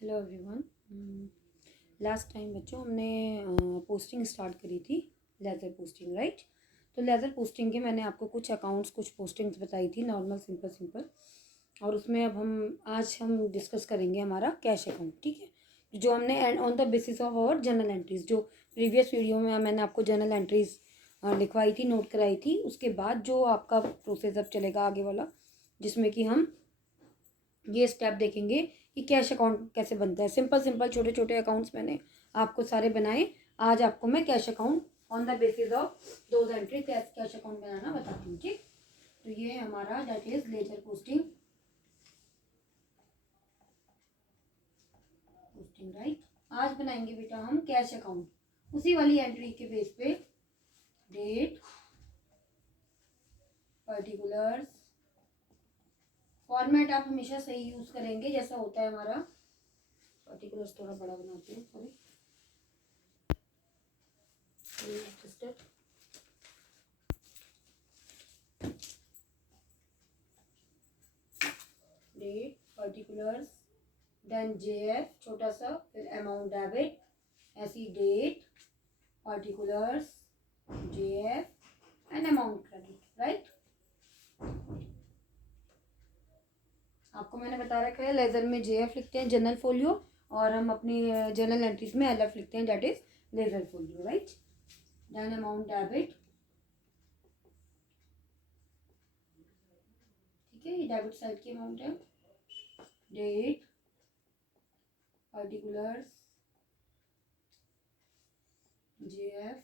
Hello everyone. Last time बच्चों हमने posting start करी थी, लेज़र पोस्टिंग, राइट। तो लेज़र पोस्टिंग के मैंने आपको कुछ अकाउंट्स, कुछ पोस्टिंग्स बताई थी, नॉर्मल सिंपल सिंपल। और उसमें अब आज हम डिस्कस करेंगे हमारा कैश अकाउंट, ठीक है, जो हमने and on the basis of our journal entries, जो प्रीवियस वीडियो में मैंने आपको जर्नल एंट्रीज लिखवाई थी, नोट कराई थी। उसके बाद जो आपका प्रोसेस अब चलेगा आगे वाला, जिसमें कि हम ये स्टेप देखेंगे कि कैश अकाउंट कैसे बनता है। सिंपल सिंपल छोटे छोटे अकाउंट्स मैंने आपको सारे बनाए। आज आपको मैं cash account on the basis of those entry cash account बनाना बताती हूँ, ठीक। तो ये है हमारा that is ledger posting, right. आज बनाएंगे बेटा हम कैश अकाउंट, उसी वाली एंट्री के बेस पे डेट, पर्टिकुलर्स, फॉर्मेट आप हमेशा सही यूज करेंगे जैसा होता है हमारा। पर्टिकुलर्स थोड़ा बड़ा बनाते हैं, sorry, date, particulars, then JF छोटा सा, फिर अमाउंट डेबिट, ऐसी date, particulars, JF and amount credit, right. आपको मैंने बता रखा है लेजर में जेएफ लिखते हैं जनरल फोलियो, और हम अपनी जनरल एंट्रीज में एलएफ लिखते हैं, that is ledger folio, right. Then amount debit, ठीक है, ये डेबिट साइड की अमाउंट है। Date, particulars, JF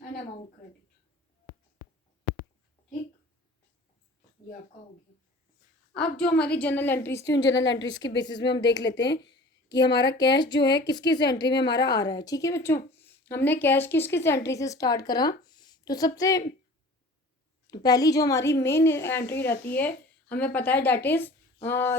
and amount credit, ठीक, ये आपका हो गया। अब जो हमारी जनरल एंट्रीज थी, उन जनरल एंट्रीज के बेसिस में हम देख लेते हैं कि हमारा कैश जो है किस किस एंट्री में हमारा आ रहा है, ठीक है बच्चों। हमने कैश किस किस एंट्री से स्टार्ट करा, तो सबसे पहली जो हमारी मेन एंट्री रहती है, हमें पता है that is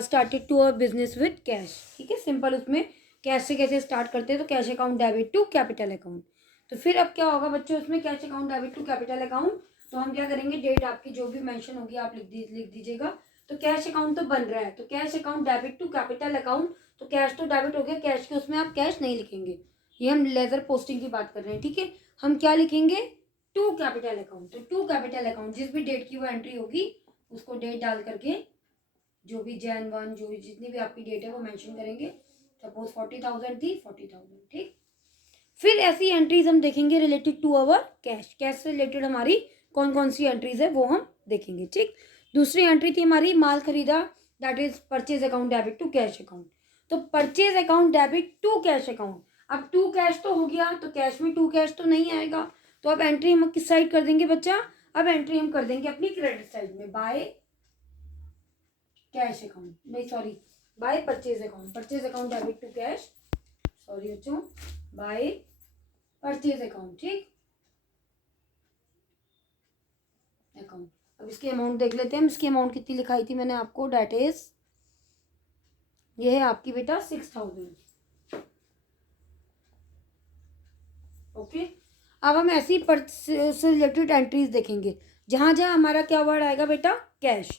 started to a business with cash, ठीक है। सिंपल उसमें कैश से कैसे स्टार्ट करते हैं, तो cash account debit to capital account. तो फिर अब क्या होगा बच्चों, उसमें cash account debit to capital account, तो हम क्या करेंगे, डेट आपकी जो भी मेंशन होगी आप लिख दीजिएगा। तो कैश अकाउंट तो बन रहा है, तो cash account debit to capital account, तो कैश तो डेबिट हो गया, कैश के उसमें आप कैश नहीं लिखेंगे, ये हम लेजर पोस्टिंग की बात कर रहे हैं, ठीक है। हम क्या लिखेंगे, टू कैपिटल अकाउंट। तो टू कैपिटल अकाउंट, जिस भी डेट की वो एंट्री होगी उसको डेट डाल करके, जो भी Jan 1, जो भी जितनी भी आपकी डेट है वो मेंशन करेंगे। सपोज 40,000 थी, 40,000, ठीक। फिर ऐसी एंट्रीज हम देखेंगे related to our cash, cash से रिलेटेड हमारी कौन कौन सी एंट्रीज है वो हम देखेंगे, ठीक। दूसरी एंट्री थी हमारी माल खरीदा, that is purchase account debit to cash account. तो purchase account debit to cash account, अब टू कैश तो हो गया, तो कैश में टू कैश तो नहीं आएगा, तो अब एंट्री हम किस साइड कर देंगे बच्चा, अब एंट्री हम कर देंगे अपनी क्रेडिट साइड में, बाय कैश अकाउंट, नहीं sorry, by purchase account, purchase account debit to cash, sorry बच्चों, बाय परचेज अकाउंट, ठीक, अकाउंट। अब इसकी अमाउंट देख लेते हैं, इसकी अमाउंट कितनी लिखाई थी मैंने आपको, डेट इज, ये है आपकी बेटा 6,000, ओके। अब हम ऐसी से रिलेटेड एंट्रीज देखेंगे जहां जहां हमारा क्या वर्ड आएगा बेटा, कैश।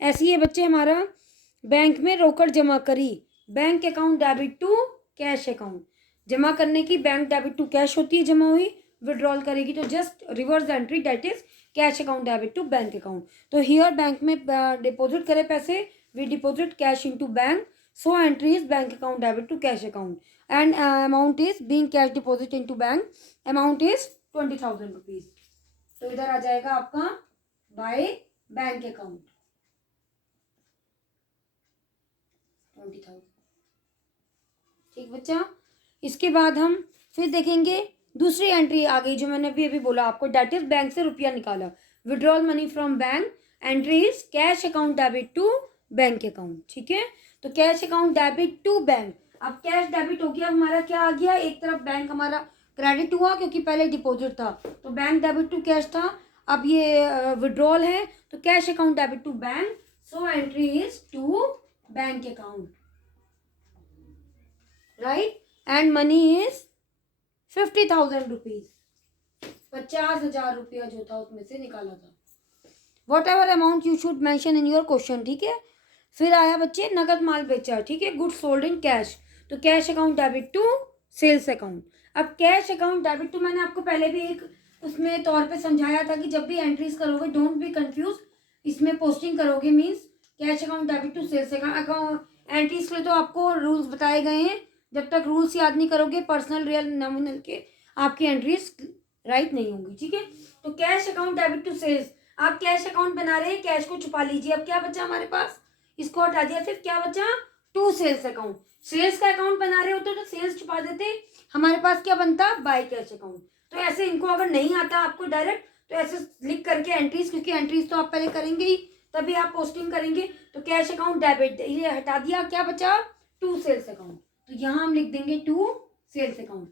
ऐसी है बच्चे हमारा बैंक में रोकड़ जमा करी, bank account debit to cash account, जमा करने की बैंक डेबिट टू कैश होती है, जमा हुई, विड्रॉल करेगी तो just reverse entry, date is cash account debit to bank account. तो हियर बैंक में डिपॉजिट करे पैसे, we deposit cash into bank, so entry is bank account debit to cash account, and amount is being cash deposit into bank, amount is 20,000 rupees. तो इधर आ जाएगा आपका by bank account 20,000, ठीक बच्चा। इसके बाद हम फिर देखेंगे दूसरी एंट्री आ गई, जो मैंने अभी अभी बोला आपको, डेट इज बैंक से रुपया निकाला, withdrawal money from bank, entry is cash account debit to bank account, ठीक है। तो cash account debit to bank, अब कैश डेबिट हो गया, हमारा क्या आ गया, एक तरफ बैंक हमारा क्रेडिट हुआ क्योंकि पहले डिपॉजिट था, तो बैंक डेबिट टू कैश था, अब ये विड्रॉल है, तो cash account debit to bank, so entry is to bank account, right, and money is 50,000 rupees, 50,000 रुपया जो था उसमें से निकाला था, whatever amount you should mention in your question, ठीक है। फिर आया बच्चे नगद माल बेचा, ठीक है, गुड सोल्ड इन कैश, तो cash account debit to sales account. अब कैश अकाउंट डेबिट टू मैंने आपको पहले भी एक उसमें तौर पे समझाया था कि जब भी एंट्रीज करोगे डोंट बी कंफ्यूज, इसमें पोस्टिंग करोगे means cash account debit to sales account. Entries के लिए तो आपको रूल्स बताए गए हैं, जब तक रूल्स याद नहीं करोगे पर्सनल रियल नॉमिनल के आपकी एंट्रीज राइट नहीं होंगी, ठीक है। तो cash account debit to sales, आप कैश अकाउंट बना रहे हैं, कैश को छुपा लीजिए। अब क्या बचा हमारे पास, इसको हटा दिया, सिर्फ क्या बचा, टू सेल्स अकाउंट। सेल्स का अकाउंट बना रहे होते तो सेल्स छुपा देते, हमारे पास क्या बनता, बाय कैश अकाउंट। तो ऐसे इनको अगर नहीं आता आपको डायरेक्ट तो ऐसे लिख करके एंट्रीज, क्योंकि एंट्रीज तो आप पहले करेंगे ही तभी आप पोस्टिंग करेंगे। तो कैश अकाउंट डेबिट ये हटा दिया, क्या बचा, टू सेल्स अकाउंट। तो यहाँ हम लिख देंगे टू सेल्स अकाउंट।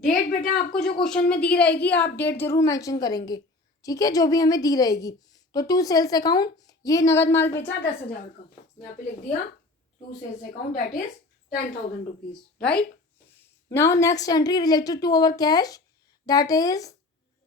डेट बेटा आपको जो क्वेश्चन में दी रहेगी आप डेट जरूर मेंशन करेंगे, ठीक है, जो भी हमें दी रहेगी। तो टू सेल्स अकाउंट, ये नगद माल बेचा 10,000 का, यहाँ पे लिख दिया to sales account that is 10,000 rupees, right. Now next entry related to our cash that is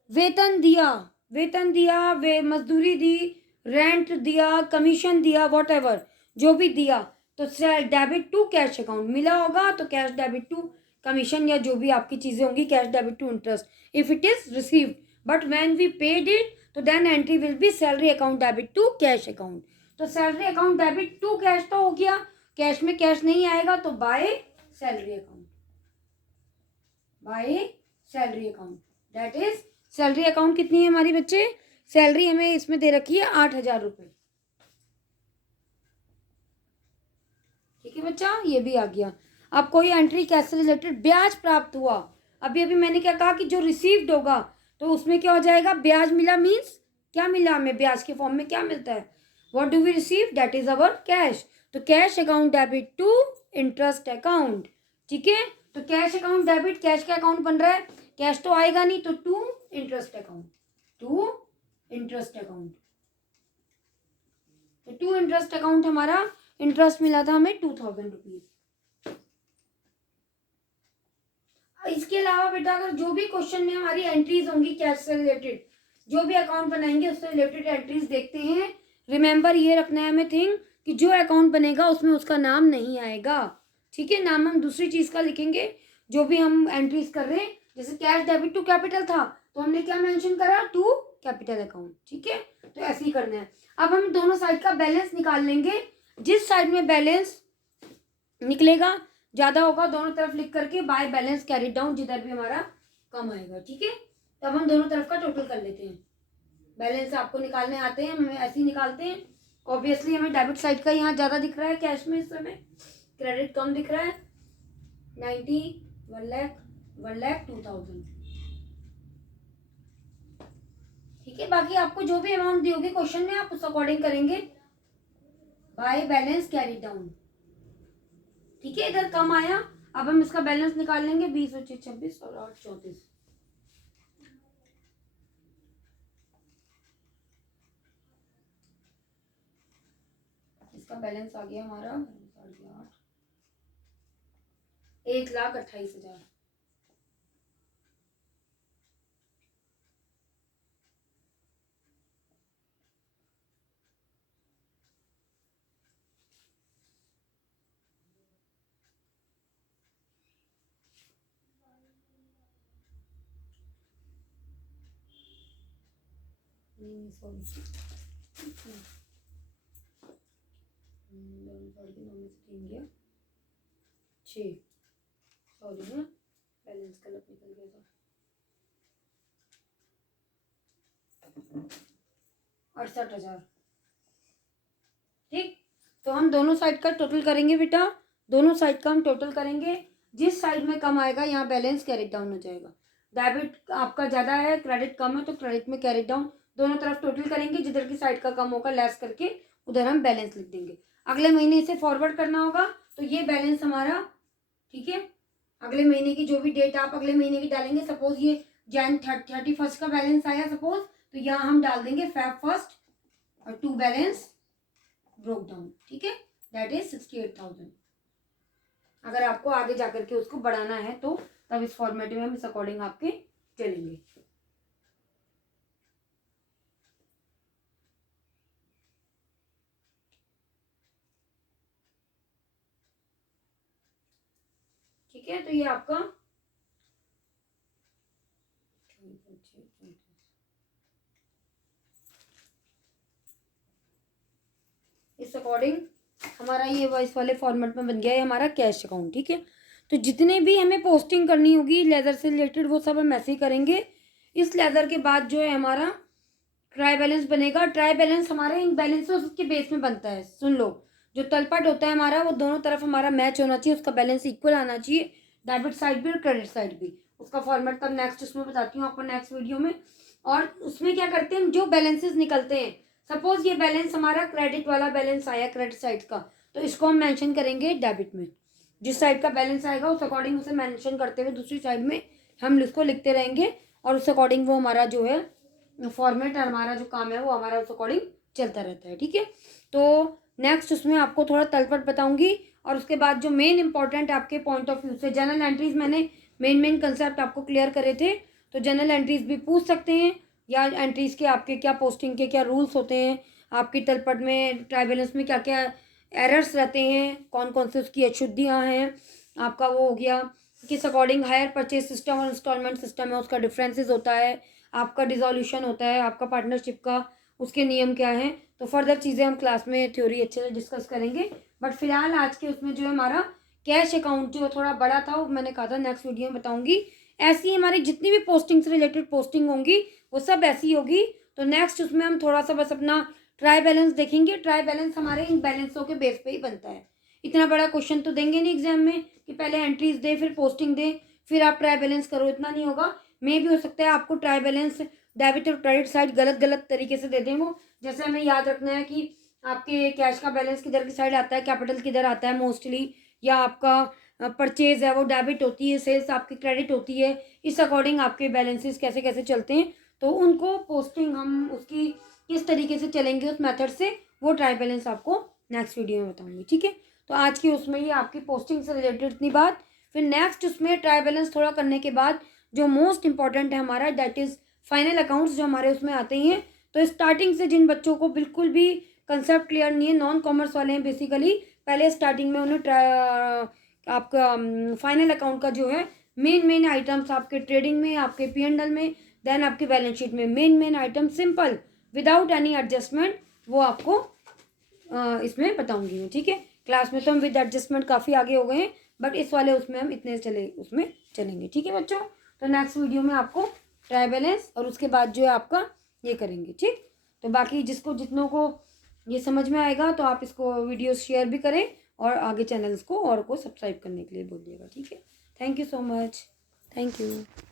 वेतन दिया, वेतन दिया, वे मजदूरी दी, रेंट दिया, कमीशन दिया, वॉट एवर जो भी दिया, तो डेबिट टू कैश अकाउंट। मिला होगा तो कैश डेबिट टू कमीशन या जो भी आपकी चीजें होंगी cash debit to interest if it is received, but when we paid it तो then entry will be salary account debit to cash account. तो salary account debit to cash तो हो गया, कैश में कैश नहीं आएगा तो by salary account, by salary account that is salary account कितनी है हमारी बच्चे, सैलरी हमें इसमें दे रखी है 8,000 रुपये, ठीक है बच्चा, ये भी आ गया। अब कोई एंट्री कैसे रिलेटेड, ब्याज प्राप्त हुआ, अभी अभी मैंने क्या कहा कि जो रिसीव्ड होगा तो उसमें क्या हो जाएगा, ब्याज मिला मीन्स क्या मिला हमें, ब्याज के फॉर्म में क्या मिलता है, what do we receive, that is our cash. तो cash account debit to interest account, ठीक है। तो कैश अकाउंट डेबिट, कैश का अकाउंट बन रहा है, कैश तो आएगा नहीं तो to interest account, to interest account. तो टू इंटरेस्ट अकाउंट हमारा इंटरेस्ट मिला था हमें 2,000 रुपीज। इसके अलावा बेटा अगर जो भी क्वेश्चन में हमारी एंट्रीज होंगी कैश से रिलेटेड, जो भी अकाउंट बनाएंगे उससे रिलेटेड एंट्रीज देखते हैं। रिमेंबर ये रखना है हमें थिंग कि जो अकाउंट बनेगा उसमें उसका नाम नहीं आएगा, ठीक है, नाम हम दूसरी चीज का लिखेंगे। जो भी हम एंट्रीज कर रहे हैं, जैसे कैश डेबिट टू कैपिटल था तो हमने क्या मेंशन करा, टू कैपिटल अकाउंट, ठीक है। तो ऐसे ही करना है। अब हम दोनों साइड का बैलेंस निकाल लेंगे, जिस साइड में बैलेंस निकलेगा ज्यादा होगा दोनों तरफ लिख करके बाय बैलेंस कैरी डाउन, जिधर भी हमारा कम आएगा, ठीक है। तब हम दोनों तरफ का टोटल कर लेते हैं। बैलेंस आपको निकालने आते हैं, हमें ऐसे ही निकालते हैं। ऑब्वियसली हमें डेबिट साइड का यहाँ ज्यादा दिख रहा है कैश में, इस समय क्रेडिट कम दिख रहा है, 90, 1 लाख, 1 लाख 2,000, ठीक है। बाकी आपको जो भी अमाउंट दी होगी क्वेश्चन में आप उस अकॉर्डिंग करेंगे बाय बैलेंस कैरी डाउन, ठीक है। इधर कम आया, अब हम इसका बैलेंस निकाल लेंगे, 20 बचे 26 और 8 34, इसका बैलेंस आ गया हमारा 1,28,000। सॉरी, गया 6, सॉरी है बैलेंस गलत निकल गया था, 68,000, ठीक। तो हम दोनों साइड का टोटल करेंगे बेटा, दोनों साइड का हम टोटल करेंगे, जिस साइड में कम आएगा यहाँ बैलेंस कैरी डाउन हो जाएगा। डेबिट आपका ज्यादा है, क्रेडिट कम है, तो क्रेडिट में कैरी डाउन, दोनों तरफ टोटल करेंगे, जिधर की साइड का कम होगा लेस करके उधर हम बैलेंस लिख देंगे। अगले महीने इसे फॉरवर्ड करना होगा तो ये बैलेंस हमारा, ठीक है, अगले महीने की जो भी डेट आप अगले महीने की डालेंगे, सपोज ये जैन 31 का बैलेंस आया सपोज, तो यहाँ हम डाल देंगे Feb 1 और टू बैलेंस ब्रोक डाउन, ठीक है, दैट इज 68,000। अगर आपको आगे जाकर के उसको बढ़ाना है तो तब इस फॉर्मेट में हम इस अकॉर्डिंग आपके चलेंगे। ठीक है। तो ये आपका इस अकॉर्डिंग हमारा ये इस वाले फॉर्मेट में बन गया है हमारा कैश अकाउंट। ठीक है। तो जितने भी हमें पोस्टिंग करनी होगी लेदर से रिलेटेड वो सब हम ऐसे ही करेंगे। इस लेदर के बाद जो है हमारा ट्राई बैलेंस बनेगा। ट्राई बैलेंस हमारे इन बैलेंसेस के बेस में बनता है। सुन लो, जो तलपट होता है हमारा वो दोनों तरफ हमारा मैच होना चाहिए, उसका बैलेंस इक्वल आना चाहिए, डेबिट साइड भी और क्रेडिट साइड भी। उसका फॉर्मेट तब नेक्स्ट उसमें बताती हूँ आपको नेक्स्ट वीडियो में। और उसमें क्या करते हैं, जो बैलेंसेस निकलते हैं, सपोज ये बैलेंस हमारा क्रेडिट वाला बैलेंस आया क्रेडिट साइड का, तो इसको हम मेंशन करेंगे डेबिट में। जिस साइड का बैलेंस आएगा उस अकॉर्डिंग उसे मेंशन करते हुए दूसरी साइड में हम उसको लिखते रहेंगे, और उस अकॉर्डिंग वो हमारा जो है फॉर्मेट और हमारा जो काम है वो हमारा उस अकॉर्डिंग चलता रहता है। ठीक है। तो नेक्स्ट उसमें आपको थोड़ा तलपट बताऊंगी, और उसके बाद जो मेन इंपॉर्टेंट आपके पॉइंट ऑफ व्यू से जनरल एंट्रीज मैंने मेन कंसेप्ट आपको क्लियर करे थे। तो जनरल एंट्रीज भी पूछ सकते हैं, या एंट्रीज के आपके क्या पोस्टिंग के क्या रूल्स होते हैं, आपकी तलपट में ट्राई बैलेंस में क्या क्या एरर्स रहते हैं, कौन कौन से उसकी अशुद्धियाँ हैं, आपका वो हो गया किस अकॉर्डिंग हायर परचेज सिस्टम और इंस्टॉलमेंट सिस्टम है उसका डिफरेंसेस होता है, आपका डिसोल्यूशन होता है आपका पार्टनरशिप का, उसके नियम क्या हैं। तो फर्दर चीज़ें हम क्लास में थ्योरी अच्छे से डिस्कस करेंगे। बट फिलहाल आज के उसमें जो है हमारा कैश अकाउंट जो थोड़ा बड़ा था वो मैंने कहा था नेक्स्ट वीडियो में बताऊंगी। ऐसी हमारी जितनी भी पोस्टिंग से रिलेटेड पोस्टिंग होंगी वो सब ऐसी होगी। तो नेक्स्ट उसमें हम थोड़ा सा बस अपना ट्राई बैलेंस देखेंगे। ट्राई बैलेंस हमारे इन बैलेंसों के बेस पे ही बनता है। इतना बड़ा क्वेश्चन तो देंगे नहीं एग्जाम में कि पहले एंट्रीज दे फिर पोस्टिंग दे फिर आप ट्राई बैलेंस करो, इतना नहीं होगा। मे भी हो सकता है आपको ट्राई बैलेंस डेबिट और क्रेडिट साइड गलत गलत तरीके से दे दें वो। जैसे हमें याद रखना है कि आपके कैश का बैलेंस किधर की साइड आता है, कैपिटल किधर आता है मोस्टली, या आपका परचेज है वो डेबिट होती है, सेल्स आपकी क्रेडिट होती है। इस अकॉर्डिंग आपके बैलेंसेस कैसे कैसे चलते हैं, तो उनको पोस्टिंग हम उसकी किस तरीके से चलेंगे उस मेथड से वो ट्राई बैलेंस आपको नेक्स्ट वीडियो में बताऊंगी। ठीक है। तो आज की उसमें ये आपकी पोस्टिंग से रिलेटेड इतनी बात। फिर नेक्स्ट उसमें ट्राई बैलेंस थोड़ा करने के बाद जो मोस्ट इंपॉर्टेंट है हमारा दैट इज फाइनल अकाउंट्स जो हमारे उसमें आते ही हैं। तो स्टार्टिंग से जिन बच्चों को बिल्कुल भी कंसेप्ट क्लियर नहीं है, नॉन कॉमर्स वाले हैं बेसिकली, पहले स्टार्टिंग में उन्हें आपका फाइनल अकाउंट का जो है मेन आइटम्स आपके ट्रेडिंग में, आपके P&L में, देन आपके बैलेंस शीट में main item simple without any adjustment वो आपको इसमें बताऊंगी मैं। ठीक है। क्लास में तो हम विद एडजस्टमेंट काफ़ी आगे हो गए हैं, बट इस वाले उसमें हम इतने उसमें चलेंगे। ठीक है बच्चों। तो नेक्स्ट वीडियो में आपको ट्राई बैलेंस और उसके बाद जो है आपका ये करेंगे। ठीक। तो बाकी जितनों को ये समझ में आएगा तो आप इसको वीडियो शेयर भी करें और आगे चैनल्स को और को सब्सक्राइब करने के लिए बोलिएगा। ठीक है। Thank you so much. Thank you.